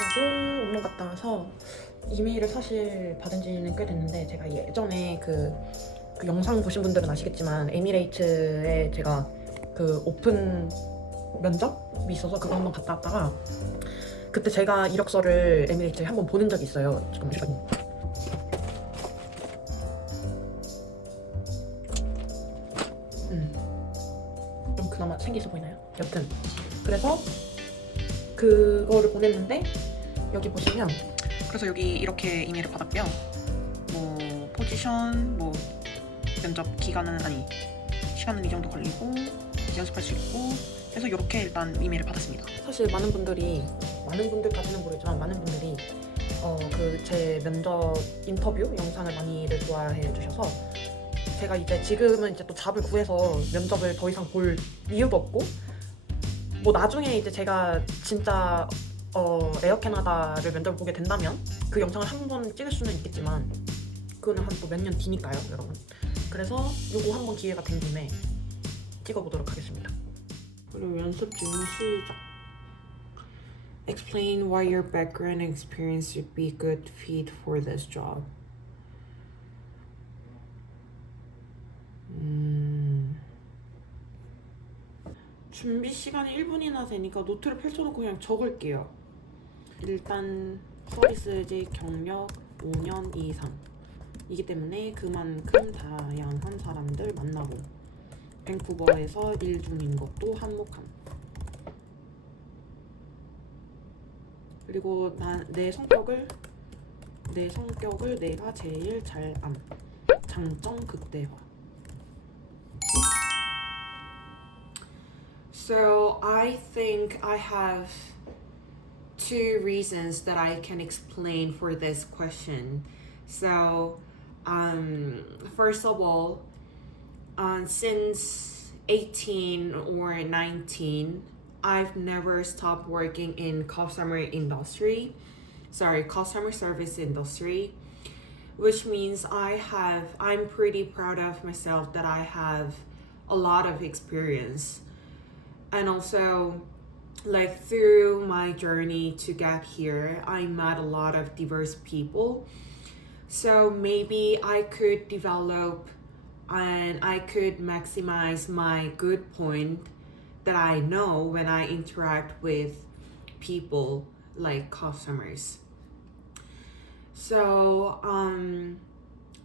안녕하세요. 운동 갔다 와서 이메일을 사실 받은 지는 꽤 됐는데, 제가 예전에 그 영상 보신 분들은 아시겠지만 에미레이트에 제가 그 오픈 면접이 있어서 그거 한번 갔다 왔다가, 그때 제가 이력서를 에미레이트에 한번 보낸 적이 있어요. 잠깐만요. 좀 그나마 생기 있어 보이나요? 여튼 그래서 그거를 보냈는데, 여기 보시면, 그래서 여기 이렇게 이메일을 받았고요. 뭐 포지션, 뭐 면접 기간은, 아니 시간은 이 정도 걸리고 연습할 수 있고 해서 이렇게 일단 이메일을 받았습니다. 사실 많은 분들까지는 모르지만 많은 분들이 그 제 면접 인터뷰 영상을 많이들 좋아해 주셔서, 제가 이제 지금은 이제 또 잡을 구해서 면접을 더 이상 볼 이유도 없고, 뭐 나중에 이제 제가 진짜 에어캐나다를 면접을 보게 된다면 그 영상을 한 번 찍을 수는 있겠지만, 그거는 한 또 몇 년 뒤니까요, 여러분. 그래서 요거 한번 기회가 된 김에 찍어보도록 하겠습니다. 그리고 연습 질문 시작. Explain why your background and experience would be good fit for this job. 준비 시간이 1분이나 되니까 노트를 펼쳐놓고 그냥 적을게요. 일단 서비스직 경력 5년 이상 이기 때문에 그만큼 다양한 사람들 만나고, 밴쿠버에서 일 중인 것도 한몫함. 그리고 내 성격을 내가 제일 잘 암. 장점 극대화. So I think I have two reasons that I can explain for this question. So first of all, since 18 or 19, I've never stopped working in customer service industry, which means I'm pretty proud of myself that I have a lot of experience. And also, like, through my journey to get here, I met a lot of diverse people. So maybe I could develop and I could maximize my good point that I know when I interact with people like customers. So,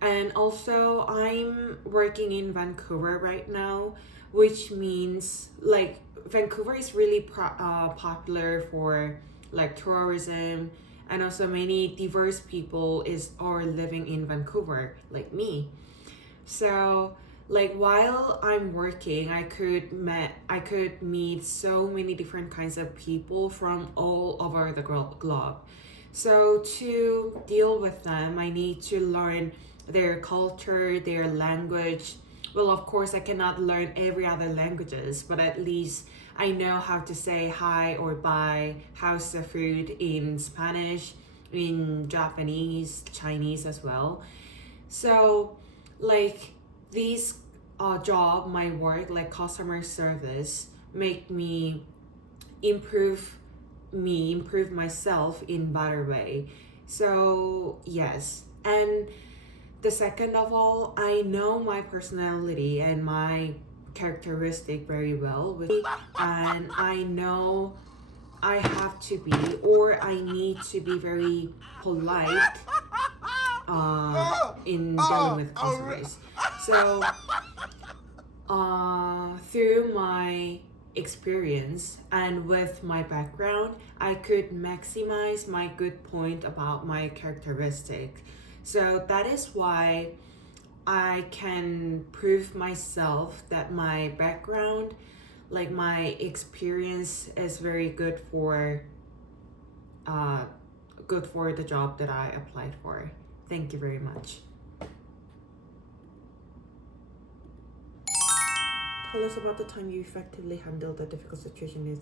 and also I'm working in Vancouver right now, which means like Vancouver is really popular for like tourism, and also many diverse people are living in Vancouver like me. So like while I'm working, I could meet so many different kinds of people from all over the globe. So to deal with them, I need to learn their culture, their language. Well, of course, I cannot learn every other languages, but at least I know how to say hi or bye, how's the food in Spanish, in Japanese, Chinese as well. So, like, these job, my work, like customer service, make me improve myself in better way. So, yes. And the second of all, I know my personality and my characteristic very well, and I know I have to be, or I need to be very polite in dealing with customers. So through my experience and with my background, I could maximize my good point about my characteristic. So that is why I can prove myself that my background, like my experience, is very good for the job that I applied for. Thank you very much. Tell us about the time you effectively handled a difficult situation.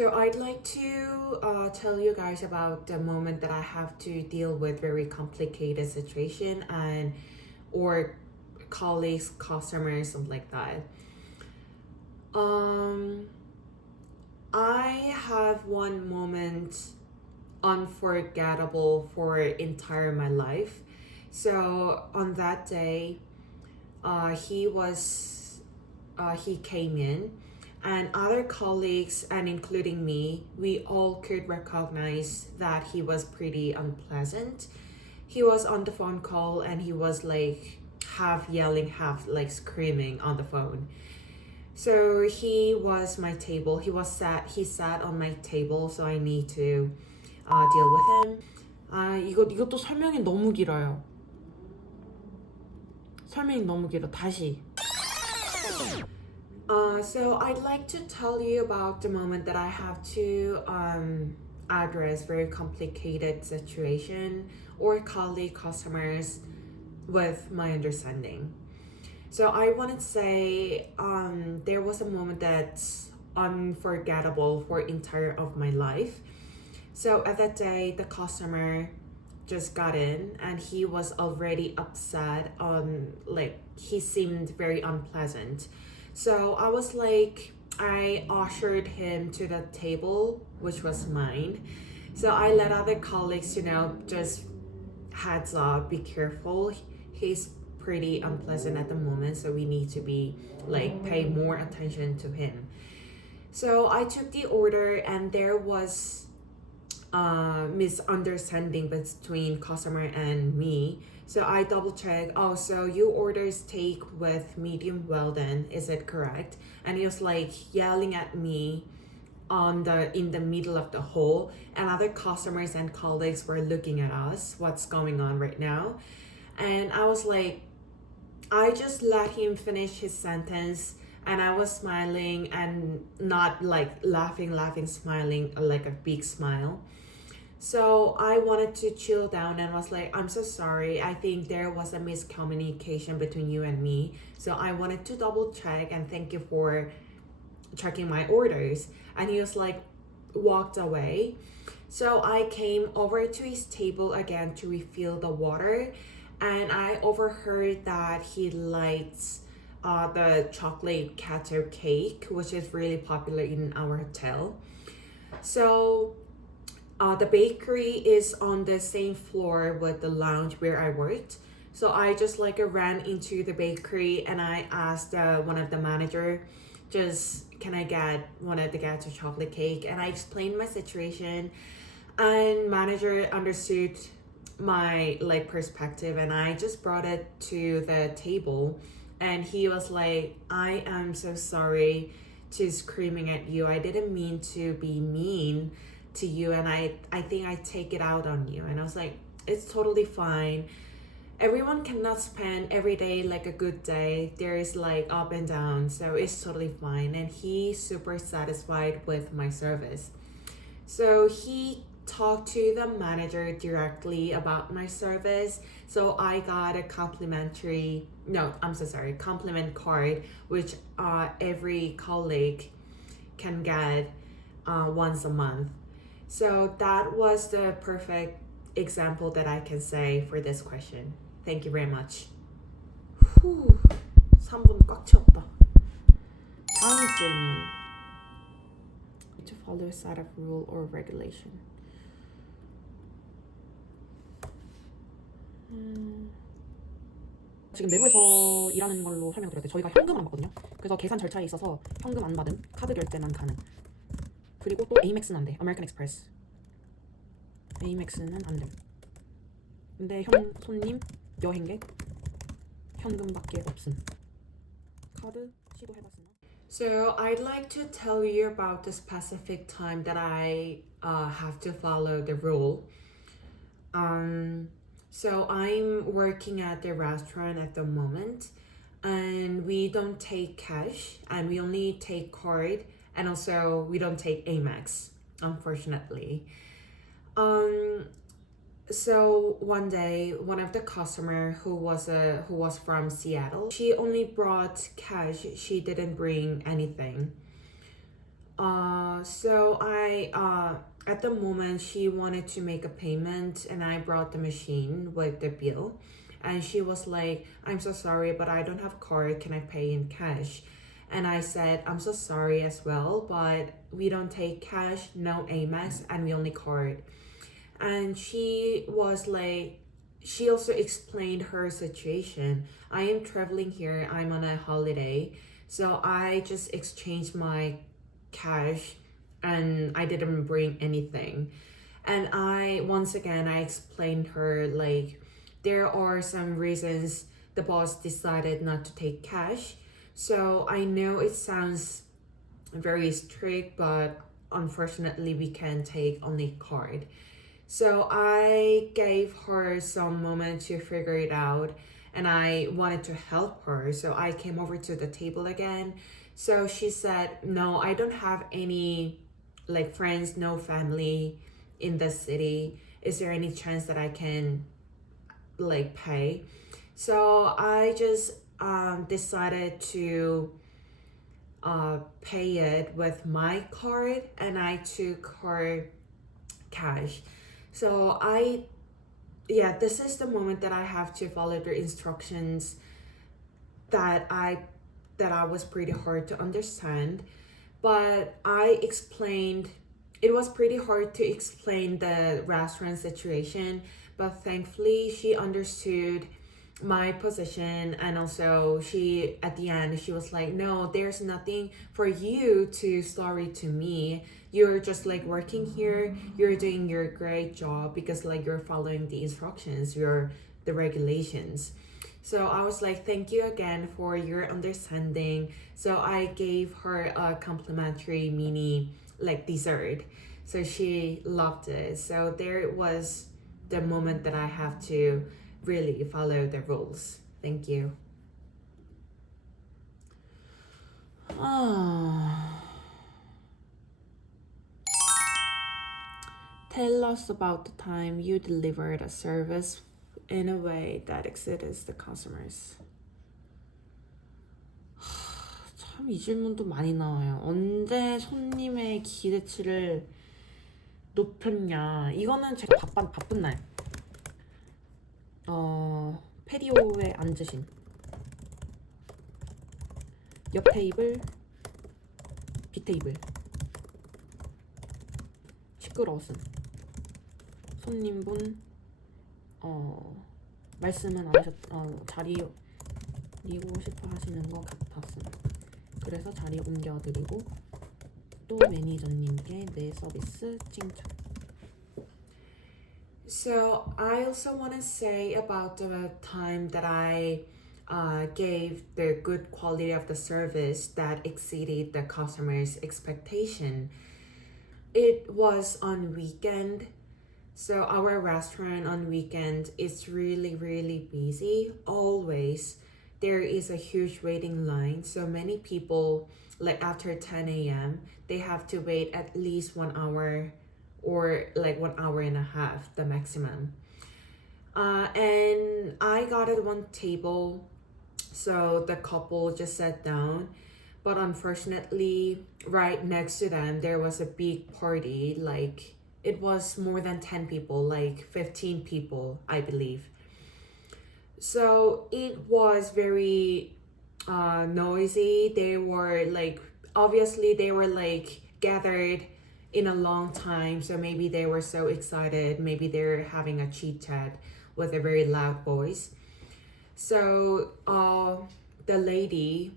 So I'd like to tell you guys about the moment that I have to deal with very complicated situation and or colleagues, customers, something like that. I have one moment unforgettable for entire my life. So on that day, he came in, and other colleagues and including me, we all could recognize that he was pretty unpleasant. He was on the phone call and he was like half yelling, half like screaming on the phone. So he was my table. He sat on my table, so I need to deal with him. 이것도 설명이 너무 길어요. 설명이 너무 길어. 다시. So I'd like to tell you about the moment that I have to address very complicated situation or colleague customers with my understanding. So I want to say there was a moment that's unforgettable for entire of my life. So at that day, the customer just got in and he was already upset on like he seemed very unpleasant. So I was like, I ushered him to the table, which was mine. So I let other colleagues, just heads up, be careful. He's pretty unpleasant at the moment, so we need to be like pay more attention to him. So I took the order and there was misunderstanding between customer and me. So I double checked. Oh, so you order steak with medium well done, is it correct? And he was like yelling at me in the middle of the hall, and other customers and colleagues were looking at us, what's going on right now. And I was like, I just let him finish his sentence, and I was smiling and not like laughing, smiling like a big smile. So I wanted to chill down and was like, I'm so sorry. I think there was a miscommunication between you and me. So I wanted to double check and thank you for checking my orders. And he was like, walked away. So I came over to his table again to refill the water. And I overheard that he likes the chocolate ketchup cake, which is really popular in our hotel. So the bakery is on the same floor with the lounge where I worked. So I just like ran into the bakery and I asked one of the manager, just can I get one of the ketchup chocolate cake? And I explained my situation, and manager understood my like perspective, and I just brought it to the table, and he was like, I am so sorry to screaming at you. I didn't mean to be mean to you, and I think I take it out on you. And I was like, it's totally fine. Everyone cannot spend every day like a good day. There is like up and down, so it's totally fine. And he's super satisfied with my service. So he talked to the manager directly about my service. So I got a compliment card, which every colleague can get once a month. So that was the perfect example that I can say for this question. Thank you very much. 3분 꽉 채웠다. 다음 질문. To follow a set of rule or regulation. 지금 내부에서 일하는 걸로 설명드렸어요. 저희가 현금을 안 받거든요. 그래서 계산 절차에 있어서 현금 안 받음, 카드 결제만 가능. 그리고 또 AMEX는 안 돼. American Express. AMEX는 안 돼. 근데 손님, 여행객 현금밖에 없음. 카드 시도해봤으나. So I'd like to tell you about the specific time that I have to follow the rule. So I'm working at the restaurant at the moment, and we don't take cash, and we only take card, and also we don't take Amex, unfortunately. So one day, one of the customer who was from Seattle, she only brought cash. She didn't bring anything. So I at the moment she wanted to make a payment and I brought the machine with the bill, and she was like, I'm so sorry, but I don't have card, can I pay in cash? And I said, I'm so sorry as well, but we don't take cash, no Amex, and we only card. And she was like, she also explained her situation. I am traveling here, I'm on a holiday, so I just exchanged my cash and I didn't bring anything. And once again, I explained her like there are some reasons the boss decided not to take cash. So I know it sounds very strict, but unfortunately we can take only card. So I gave her some moment to figure it out, and I wanted to help her. So I came over to the table again. So she said, no, I don't have any like friends, no family in the city. Is there any chance that I can like pay? So I just decided to pay it with my card, and I took her cash. So yeah, this is the moment that I have to follow the instructions that I was pretty hard to understand. But I explained, it was pretty hard to explain the restaurant situation, but thankfully she understood my position. And also she at the end she was like, no, there's nothing for you to sorry to me, you're just like working here, you're doing your great job because like you're following the instructions, you're the regulations. So I was like, thank you again for your understanding. So I gave her a complimentary mini like dessert, so she loved it. So there was the moment that I have to really follow the rules. Thank you. Tell us about the time you delivered a service in a way that exceeded the customers. 참 이 질문도 많이 나와요. 언제 손님의 기대치를 높였냐? 이거는 제가 바쁜 날. 페리오에 앉으신 옆 테이블, B 테이블, 시끄러웠음. 손님분 말씀은 안 하셨, 자리 옮기고 싶어 하시는 것 같았음. 그래서 자리 옮겨드리고 또 매니저님께 내 서비스 칭찬. So I also want to say about the time that I gave the good quality of the service that exceeded the customer's expectation. It was on weekend. So our restaurant on weekend is really, really busy. Always. There is a huge waiting line. So many people, like after 10 a.m., they have to wait at least 1 hour or like 1 hour and a half, the maximum. And I got at one table, so the couple just sat down. But unfortunately, right next to them, there was a big party. Like it was more than 10 people, like 15 people, I believe. So it was very noisy. They were like, obviously, they were like gathered in a long time. So maybe they were so excited. Maybe they're having a chit chat with a very loud voice. So the lady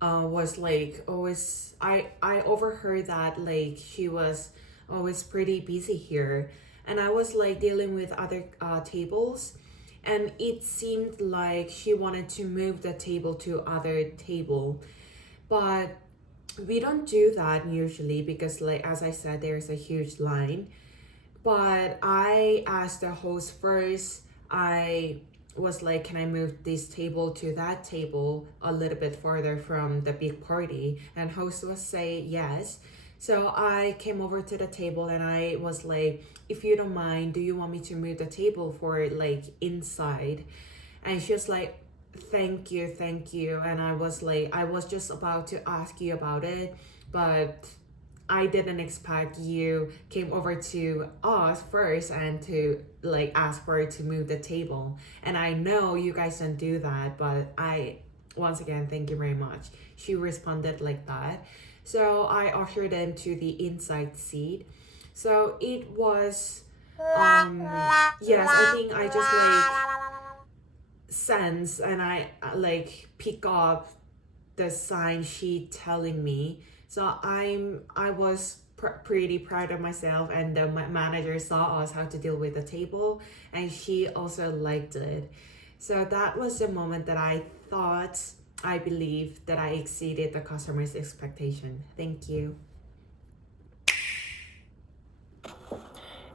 was like always, I overheard that like she was always pretty busy here. And I was like dealing with other tables. And it seemed like she wanted to move the table to other table. But we don't do that usually because like as I said, there's a huge line. But I asked the host first. I was like, can I move this table to that table a little bit further from the big party? And host was say yes. So I came over to the table and I was like, if you don't mind, do you want me to move the table for like inside? And she was like, thank you. And I was like, I was just about to ask you about it, but I didn't expect you came over to us first and to like ask for to move the table. And I know you guys don't do that, but I once again thank you very much. She responded like that. So I ushered them to the inside seat. So it was yes, I think I just like sense and I like pick up the sign she telling me. So I was pretty proud of myself, and the manager saw us how to deal with the table, and she also liked it. So that was the moment that I believe that I exceeded the customer's expectation. Thank you.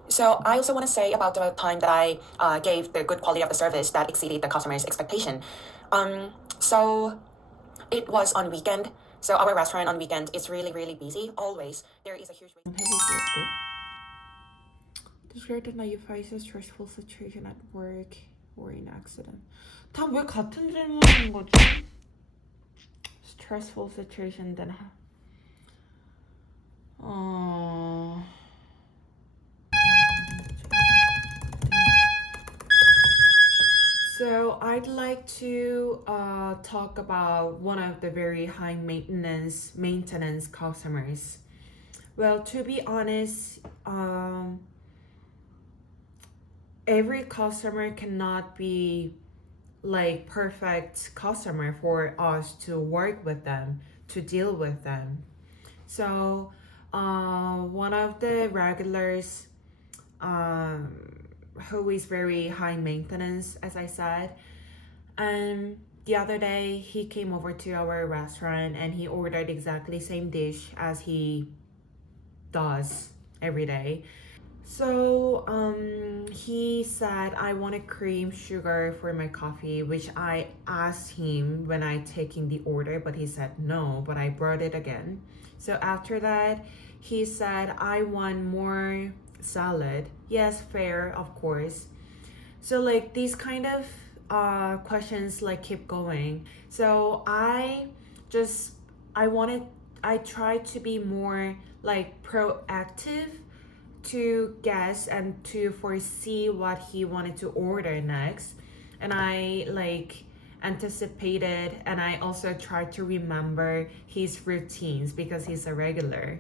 So I also want to say about the time that I gave the good quality of the service that exceeded the customer's expectation. So it was on weekend. So our restaurant on weekend is really, really busy. Always there is a huge wait. Describe the night you face a stressful situation at work or in accident. 다 왜 같은 질문인 거지? Stressful situation then So I'd like to talk about one of the very high maintenance customers. Well, to be honest, every customer cannot be like perfect customer for us to work with them, to deal with them. So one of the regulars who is very high maintenance, as I said, and the other day he came over to our restaurant and he ordered exactly same dish as he does every day. So he said, I want a cream sugar for my coffee, which I asked him when I taking the order, but he said no, but I brought it again. So after that, he said, I want more salad. Yes, fair, of course. So like these kind of questions like keep going. So I tried to be more like proactive to guess and to foresee what he wanted to order next. And I like anticipated, and I also tried to remember his routines because he's a regular.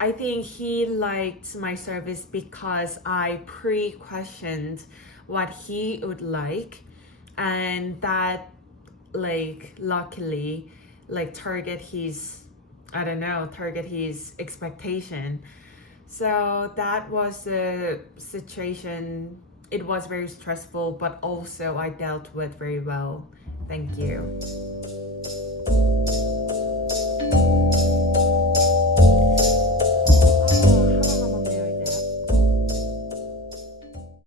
I think he liked my service because I pre-questioned what he would like, and that like luckily like target his expectation. So that was the situation. It was very stressful, but also I dealt with very well. Thank you.